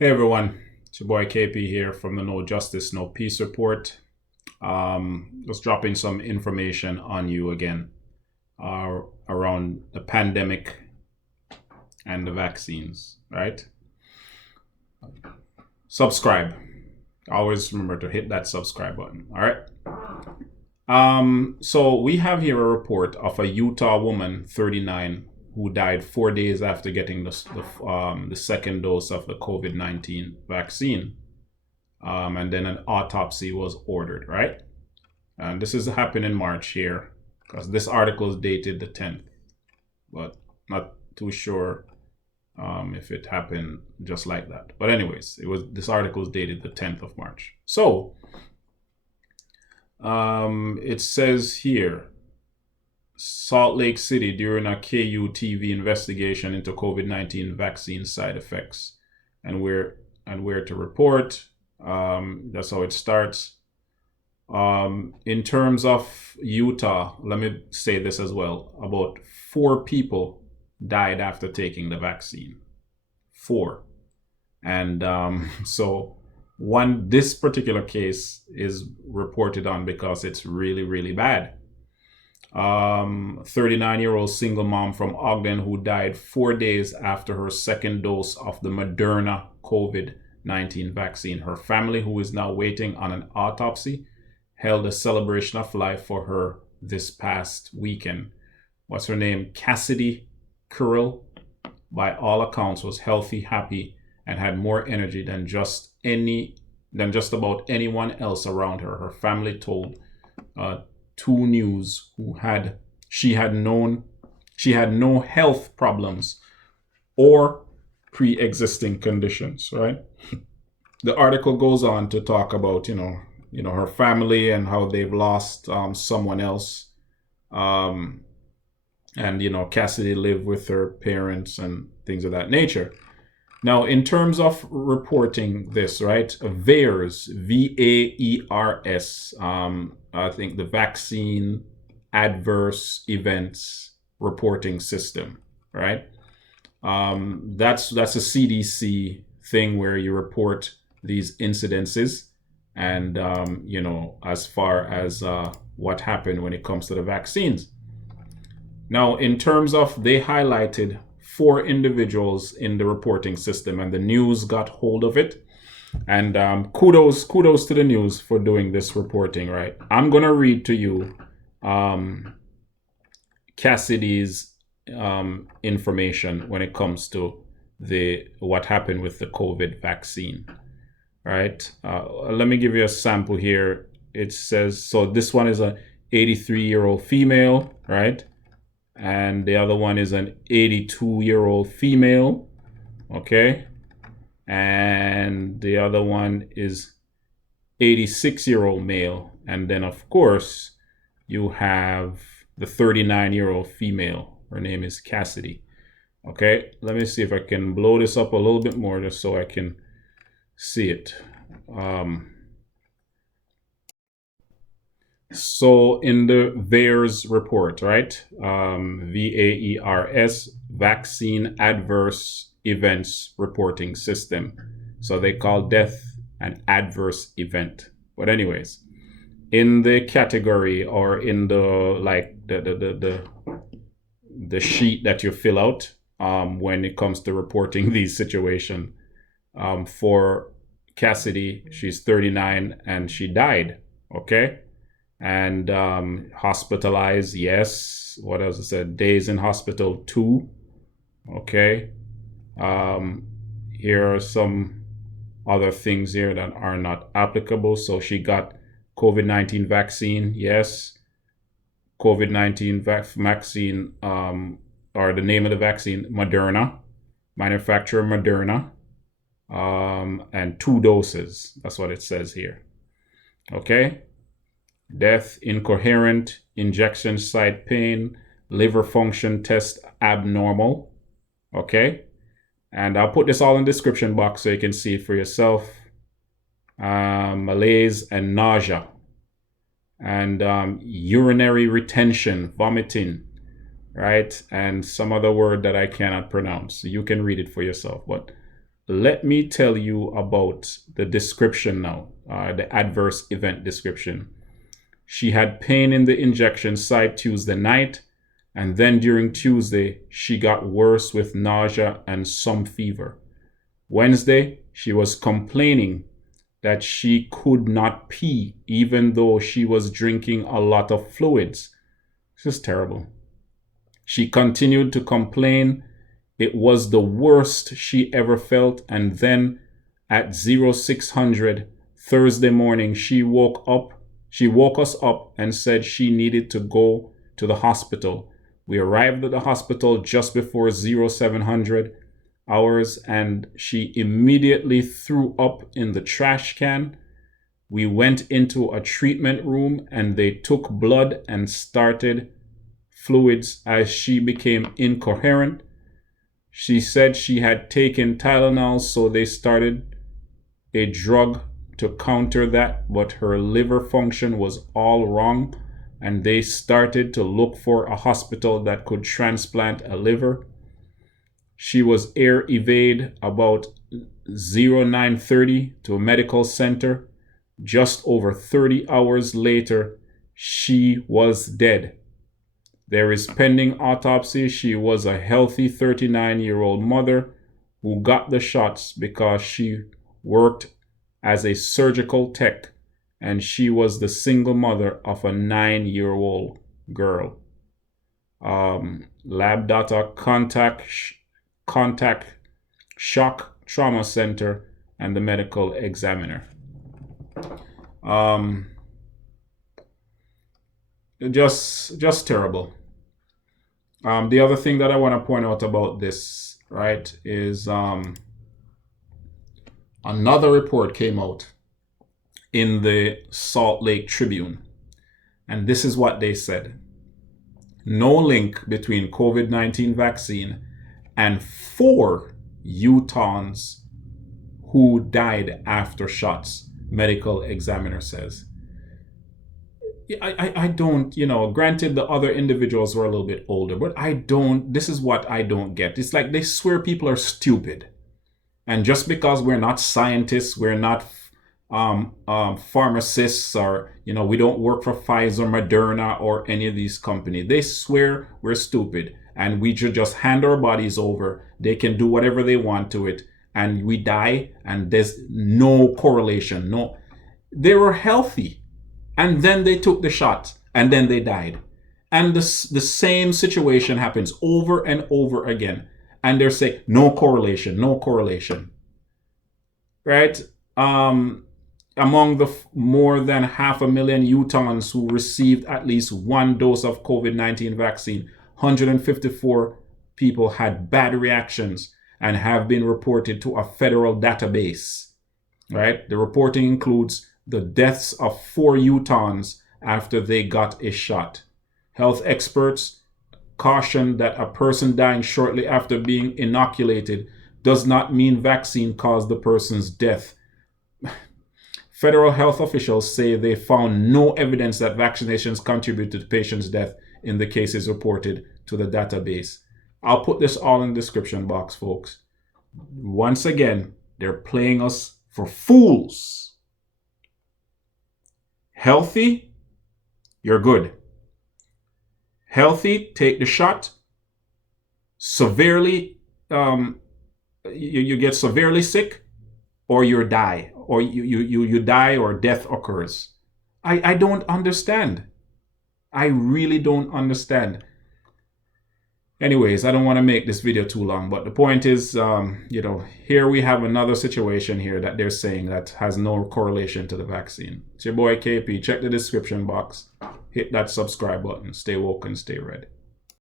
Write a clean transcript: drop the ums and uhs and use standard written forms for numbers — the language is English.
Hey everyone, it's your boy KP here from the No Justice, No Peace report. Just dropping some information on you again around the pandemic and the vaccines, right? Subscribe. Always remember to hit that subscribe button, all right? So we have here a report of a Utah woman, 39, who died 4 days after getting the second dose of the COVID-19 vaccine. And then an autopsy was ordered, right? And this is happening in March here, because this article is dated the 10th, but not too sure if it happened just like that. But anyways, this article is dated the 10th of March. So it says here, Salt Lake City during a KU TV investigation into COVID-19 vaccine side effects and where to report. That's how it starts. In terms of Utah, let me say this as well. About 4 people died after taking the vaccine. 4. And so this particular case is reported on because it's really, really bad. 39-year-old single mom from Ogden who died 4 days after her second dose of the Moderna COVID-19 vaccine. Her family, who is now waiting on an autopsy, held a celebration of life for her this past weekend. What's her name? Kassidi Kurill, by all accounts, was healthy, happy, and had more energy than just about anyone else around her. Her family told 2 News she had no health problems or pre-existing conditions, right? The article goes on to talk about, her family and how they've lost someone else. And, Kassidi lived with her parents and things of that nature. Now, in terms of reporting this, right, VAERS, VAERS, I think the Vaccine Adverse Events Reporting System, right? That's a CDC thing where you report these incidences and, as far as what happened when it comes to the vaccines. Now, in terms of, they highlighted 4 individuals in the reporting system, and the News got hold of it. And kudos to the News for doing this reporting, right? I'm going to read to you Kassidy's information when it comes to what happened with the COVID vaccine, right? Let me give you a sample here. It says, so this one is a 83-year-old female, right? And the other one is an 82-year-old female, okay? And the other one is 86-year-old male. And then, of course, you have the 39-year-old female. Her name is Kassidi. Okay, let me see if I can blow this up a little bit more just so I can see it. So in the VAERS report, right? VAERS, Vaccine Adverse Events Reporting System. So they call death an adverse event. But anyways, in the category or in the sheet that you fill out when it comes to reporting these situations, for Kassidi, she's 39 and she died. Okay. And hospitalized, yes. What else I said? Days in hospital, 2. Okay. Here are some other things here that are not applicable. So she got COVID-19 vaccine, yes. COVID-19 vaccine, or the name of the vaccine, Moderna. Manufacturer Moderna. And 2 doses. That's what it says here. Okay. Death, incoherent, injection site pain, liver function test abnormal. Okay. And I'll put this all in the description box so you can see it for yourself. Malaise and nausea. And urinary retention, vomiting. Right. And some other word that I cannot pronounce. You can read it for yourself. But let me tell you about the description now, the adverse event description. She had pain in the injection site Tuesday night, and then during Tuesday, she got worse with nausea and some fever. Wednesday, she was complaining that she could not pee even though she was drinking a lot of fluids. This is terrible. She continued to complain. It was the worst she ever felt, and then at 0600 Thursday morning, she woke us up and said she needed to go to the hospital. We arrived at the hospital just before 0700 hours, and she immediately threw up in the trash can. We went into a treatment room and they took blood and started fluids as she became incoherent. She said she had taken Tylenol, so they started a drug to counter that, but her liver function was all wrong, and they started to look for a hospital that could transplant a liver. She was air evaded about 0930 to a medical center. Just over 30 hours later, she was dead. There is pending autopsy. She was a healthy 39-year-old mother who got the shots because she worked as a surgical tech, and she was the single mother of a 9-year-old girl. Lab data, contact shock trauma center, and the medical examiner. Just terrible. The other thing that I want to point out about this, right, is another report came out in the Salt Lake Tribune, and this is what they said. No link between COVID-19 vaccine and 4 Utahns who died after shots, medical examiner says. I don't, granted the other individuals were a little bit older, but this is what I don't get. It's like they swear people are stupid. And just because we're not scientists, we're not pharmacists, or, we don't work for Pfizer, Moderna, or any of these companies. They swear we're stupid and we should just hand our bodies over. They can do whatever they want to it and we die, and there's no correlation. No, they were healthy. And then they took the shot, and then they died. And the same situation happens over and over again. And they're saying, no correlation, no correlation. Right? Among the more than 500,000 Utahns who received at least one dose of COVID-19 vaccine, 154 people had bad reactions and have been reported to a federal database. Right? The reporting includes the deaths of 4 Utahns after they got a shot. Health experts caution that a person dying shortly after being inoculated does not mean vaccine caused the person's death. Federal health officials say they found no evidence that vaccinations contributed to the patient's death in the cases reported to the database. I'll put this all in the description box, folks. Once again, they're playing us for fools. Healthy, you're good. Healthy, take the shot. Severely, you get severely sick, or you die, or you die, or death occurs. I don't understand. I really don't understand. Anyways, I don't want to make this video too long, but the point is, here we have another situation here that they're saying that has no correlation to the vaccine. It's your boy KP. Check the description box. Hit that subscribe button. Stay woke and stay red.